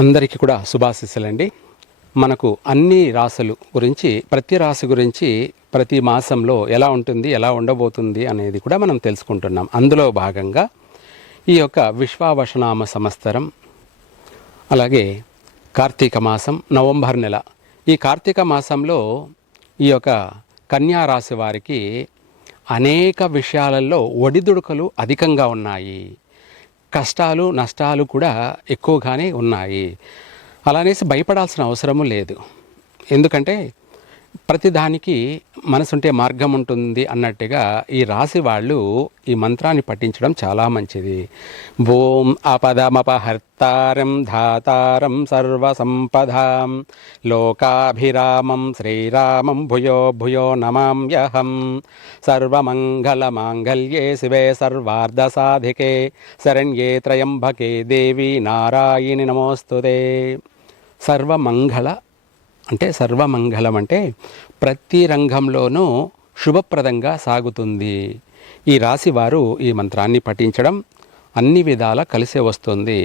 అందరికీ కూడా శుభాశీస్సులండి. మనకు అన్ని రాశులు గురించి, ప్రతి రాశి గురించి ప్రతి మాసంలో ఎలా ఉంటుంది, ఎలా ఉండబోతుంది అనేది కూడా మనం తెలుసుకుంటున్నాం. అందులో భాగంగా ఈ యొక్క విశ్వావసనామ సంవత్సరం, అలాగే కార్తీక మాసం, నవంబర్ నెల. ఈ కార్తీక మాసంలో ఈ యొక్క కన్యా రాశి వారికి అనేక విషయాలలో ఒడిదుడుకులు అధికంగా ఉన్నాయి. కష్టాలు నష్టాలు కూడా ఎక్కువగానే ఉన్నాయి. అలానేసి భయపడాల్సిన అవసరము లేదు. ఎందుకంటే ప్రతిదానికి మనసుంటే మార్గం ఉంటుంది అన్నట్టుగా ఈ రాశి వాళ్ళు ఈ మంత్రాన్ని పఠించడం చాలా మంచిది. ఓం ఆపదమపహర్తారం ధాతారం సర్వసంపదాం లోకాభిరామం శ్రీరామం భూయో భూయో నమామ్యహం. సర్వమంగళమాంగళ్యే శివే సర్వార్ధసాధికే శరణ్యే త్రయంబకే దేవి నారాయణి నమోస్తుతే. సర్వమంగళం అంటే ప్రతి రంగంలోనూ శుభప్రదంగా సాగుతుంది. ఈ రాశి వారు ఈ మంత్రాన్ని పఠించడం అన్ని విధాలా కలిసే వస్తుంది.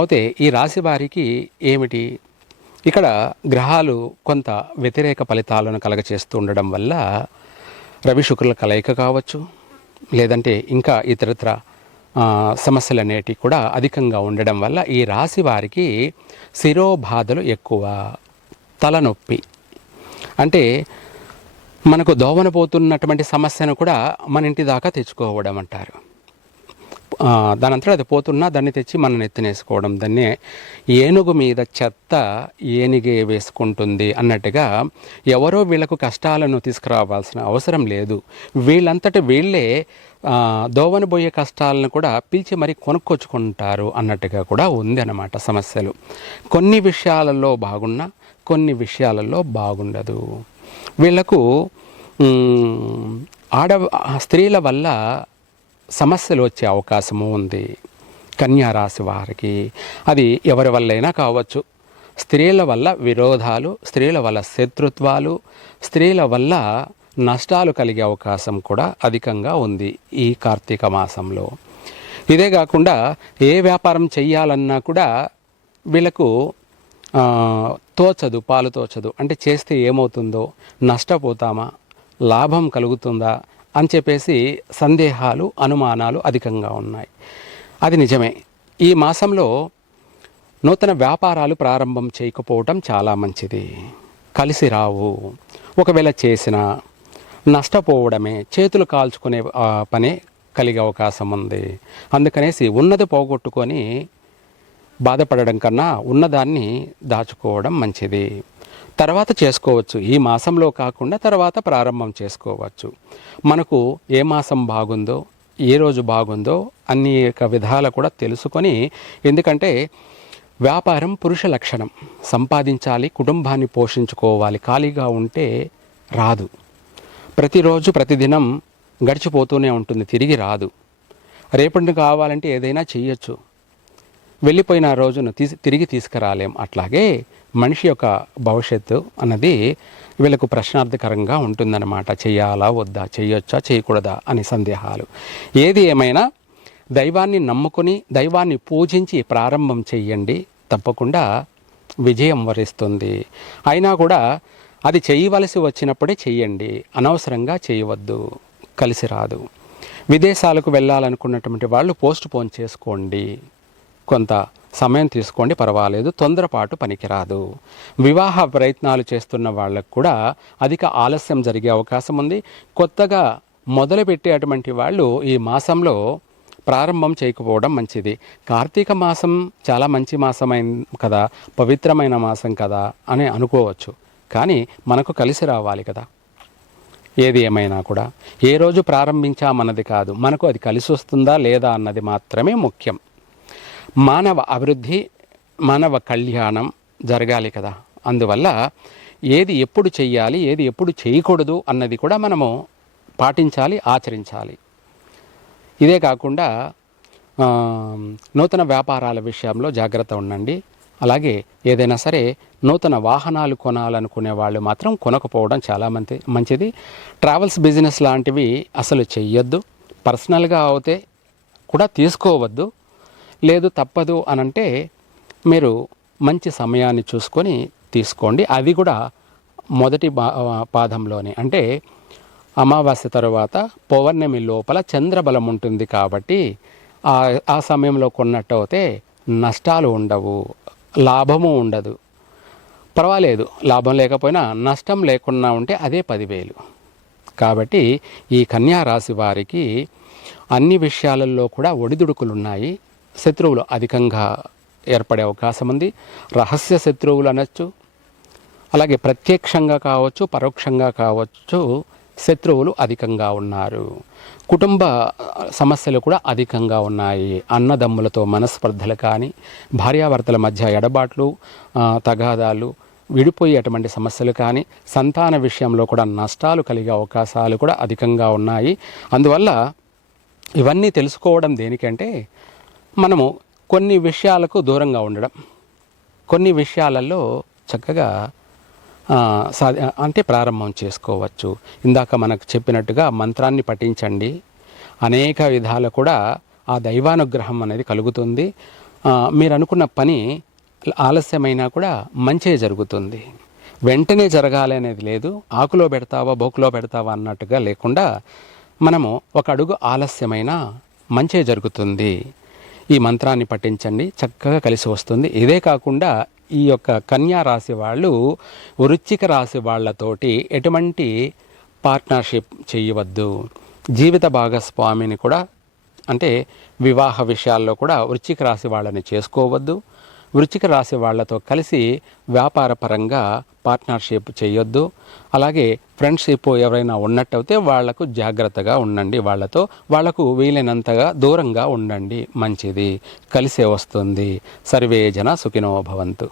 అయితే ఈ రాశి వారికి ఏమిటి, ఇక్కడ గ్రహాలు కొంత వ్యతిరేక ఫలితాలను కలగచేస్తూ ఉండడం వల్ల రవి శుక్రుల కలయిక కావచ్చు, లేదంటే ఇంకా ఇతరత్ర సమస్యలు అనేటివి కూడా అధికంగా ఉండడం వల్ల ఈ రాశి వారికి శిరోబాధలు ఎక్కువ, తలనొప్పి, అంటే మనకు దోవనపోతున్నటువంటి సమస్యను కూడా మన ఇంటి దాకా తెచ్చుకోవడం అంటారు. దానంతటా అది పోతున్నా దాన్ని తెచ్చి మనం ఎత్తినేసుకోవడం, దాన్నే ఏనుగు మీద చెత్త ఏనిగే వేసుకుంటుంది అన్నట్టుగా ఎవరో వీళ్ళకు కష్టాలను తీసుకురావాల్సిన అవసరం లేదు. వీళ్ళంతటి వీళ్ళే దోవనబోయే కష్టాలను కూడా పిలిచి మరి కొనుక్కొచ్చుకుంటారు అన్నట్టుగా కూడా ఉంది అన్నమాట సమస్యలు. కొన్ని విషయాలలో బాగున్నా కొన్ని విషయాలలో బాగుండదు. వీళ్లకు స్త్రీల వల్ల సమస్యలు వచ్చే అవకాశము ఉంది కన్యా రాశి వారికి. అది ఎవరి వల్లైనా కావచ్చు. స్త్రీల వల్ల విరోధాలు, స్త్రీల వల్ల శత్రుత్వాలు, స్త్రీల వల్ల నష్టాలు కలిగే అవకాశం కూడా అధికంగా ఉంది ఈ కార్తీక మాసంలో. ఇదే కాకుండా ఏ వ్యాపారం చెయ్యాలన్నా కూడా వీళ్ళకు పాలు తోచదు. అంటే చేస్తే ఏమవుతుందో, నష్టపోతామా, లాభం కలుగుతుందా అని చెప్పేసి సందేహాలు, అనుమానాలు అధికంగా ఉన్నాయి. అది నిజమే. ఈ మాసంలో నూతన వ్యాపారాలు ప్రారంభం చేయకపోవటం చాలా మంచిది. కలిసి రావు. ఒకవేళ చేసినా నష్టపోవడమే, చేతులు కాల్చుకునే పనే కలిగే అవకాశం ఉంది. అందుకనేసి ఉన్నది పోగొట్టుకొని బాధపడడం కన్నా ఉన్నదాన్ని దాచుకోవడం మంచిది. తర్వాత చేసుకోవచ్చు. ఈ మాసంలో కాకుండా తర్వాత ప్రారంభం చేసుకోవచ్చు. మనకు ఏ మాసం బాగుందో, ఏ రోజు బాగుందో అన్ని విధాలు కూడా తెలుసుకొని, ఎందుకంటే వ్యాపారం పురుష లక్షణం. సంపాదించాలి, కుటుంబాన్ని పోషించుకోవాలి. ఖాళీగా ఉంటే రాదు. ప్రతిరోజు ప్రతిదినం గడిచిపోతూనే ఉంటుంది, తిరిగి రాదు. రేపటి కావాలంటే ఏదైనా చెయ్యొచ్చు, వెళ్ళిపోయిన రోజును తిరిగి తీసుకురాలేం. అట్లాగే మనిషి యొక్క భవిష్యత్తు అన్నది వీళ్ళకు ప్రశ్నార్థకరంగా ఉంటుందన్నమాట. చెయ్యాలా వద్దా, చెయ్యొచ్చా చేయకూడదా అని సందేహాలు. ఏది ఏమైనా దైవాన్ని నమ్ముకొని, దైవాన్ని పూజించి ప్రారంభం చెయ్యండి. తప్పకుండా విజయం వరిస్తుంది. అయినా కూడా అది చేయవలసి వచ్చినప్పుడే చెయ్యండి, అనవసరంగా చేయవద్దు, కలిసి రాదు. విదేశాలకు వెళ్ళాలనుకున్నటువంటి వాళ్ళు పోస్ట్ పోన్ చేసుకోండి, కొంత సమయం తీసుకోండి, పర్వాలేదు. తొందరపాటు పనికిరాదు. వివాహ ప్రయత్నాలు చేస్తున్న వాళ్ళకు కూడా అధిక ఆలస్యం జరిగే అవకాశం ఉంది. కొత్తగా మొదలుపెట్టేటువంటి వాళ్ళు ఈ మాసంలో ప్రారంభం చేయకపోవడం మంచిది. కార్తీక మాసం చాలా మంచి మాసమైంది కదా, పవిత్రమైన మాసం కదా అని అనుకోవచ్చు. కానీ మనకు కలిసి రావాలి కదా. ఏది ఏమైనా కూడా ఏ రోజు ప్రారంభించామన్నది కాదు, మనకు అది కలిసి వస్తుందా లేదా అన్నది మాత్రమే ముఖ్యం. మానవ అభివృద్ధి, మానవ కళ్యాణం జరగాలి కదా. అందువల్ల ఏది ఎప్పుడు చెయ్యాలి, ఏది ఎప్పుడు చేయకూడదు అన్నది కూడా మనము పాటించాలి, ఆచరించాలి. ఇదే కాకుండా నూతన వ్యాపారాల విషయంలో జాగ్రత్త ఉండండి. అలాగే ఏదైనా సరే నూతన వాహనాలు కొనాలనుకునే వాళ్ళు మాత్రం కొనకపోవడం చాలా మంచిది. ట్రావెల్స్ బిజినెస్ లాంటివి అసలు చెయ్యొద్దు. పర్సనల్గా అయితే కూడా తీసుకోవద్దు. లేదు తప్పదు అనంటే మీరు మంచి సమయాన్ని చూసుకొని తీసుకోండి. అది కూడా మొదటి పాదంలోనే, అంటే అమావాస్య తర్వాత పౌర్ణమి లోపల చంద్రబలం ఉంటుంది కాబట్టి ఆ సమయంలో కొన్నట్టయితే నష్టాలు ఉండవు, లాభము ఉండదు. పర్వాలేదు, లాభం లేకపోయినా నష్టం లేకుండా ఉంటే అదే 10,000. కాబట్టి ఈ కన్యా రాశి వారికి అన్ని విషయాలలో కూడా ఒడిదుడుకులు ఉన్నాయి. శత్రువులు అధికంగా ఏర్పడే అవకాశం ఉంది. రహస్య శత్రువులు అనొచ్చు, అలాగే ప్రత్యక్షంగా కావచ్చు, పరోక్షంగా కావచ్చు, శత్రువులు అధికంగా ఉన్నారు. కుటుంబ సమస్యలు కూడా అధికంగా ఉన్నాయి. అన్నదమ్ములతో మనస్పర్ధలు కానీ, భార్యాభర్తల మధ్య ఎడబాట్లు, తగాదాలు, విడిపోయేటువంటి సమస్యలు కానీ, సంతాన విషయంలో కూడా నష్టాలు కలిగే అవకాశాలు కూడా అధికంగా ఉన్నాయి. అందువల్ల ఇవన్నీ తెలుసుకోవడం దేనికంటే మనము కొన్ని విషయాలకు దూరంగా ఉండడం, కొన్ని విషయాలలో చక్కగా అంటే ప్రారంభం చేసుకోవచ్చు. ఇందాక మనకు చెప్పినట్టుగా మంత్రాన్ని పఠించండి. అనేక విధాలు కూడా ఆ దైవానుగ్రహం అనేది కలుగుతుంది. మీరు అనుకున్న పని ఆలస్యమైనా కూడా మంచే జరుగుతుంది. వెంటనే జరగాలి అనేది లేదు. ఆకులో పెడతావా బోకులో పెడతావా అన్నట్టుగా లేకుండా మనము ఒక అడుగు ఆలస్యమైన మంచే జరుగుతుంది. ఈ మంత్రాన్ని పఠించండి, చక్కగా కలిసి వస్తుంది. ఇదే కాకుండా ఈ యొక్క కన్యా రాశి వాళ్ళు వృశ్చిక రాశి వాళ్ళతోటి ఎటువంటి పార్ట్నర్షిప్ చేయవద్దు. జీవిత భాగస్వామిని కూడా, అంటే వివాహ విషయాల్లో కూడా వృశ్చిక రాశి వాళ్ళని చేసుకోవద్దు. వృశ్చిక రాశి వాళ్ళతో కలిసి వ్యాపార పరంగా పార్ట్నర్షిప్ చేయొద్దు. అలాగే ఫ్రెండ్షిప్ ఎవరైనా ఉన్నట్టయితే వాళ్లకు జాగ్రత్తగా ఉండండి. వాళ్లకు వీలైనంతగా దూరంగా ఉండండి, మంచిది, కలిసే వస్తుంది. సర్వే జన సుఖినో భవంతు.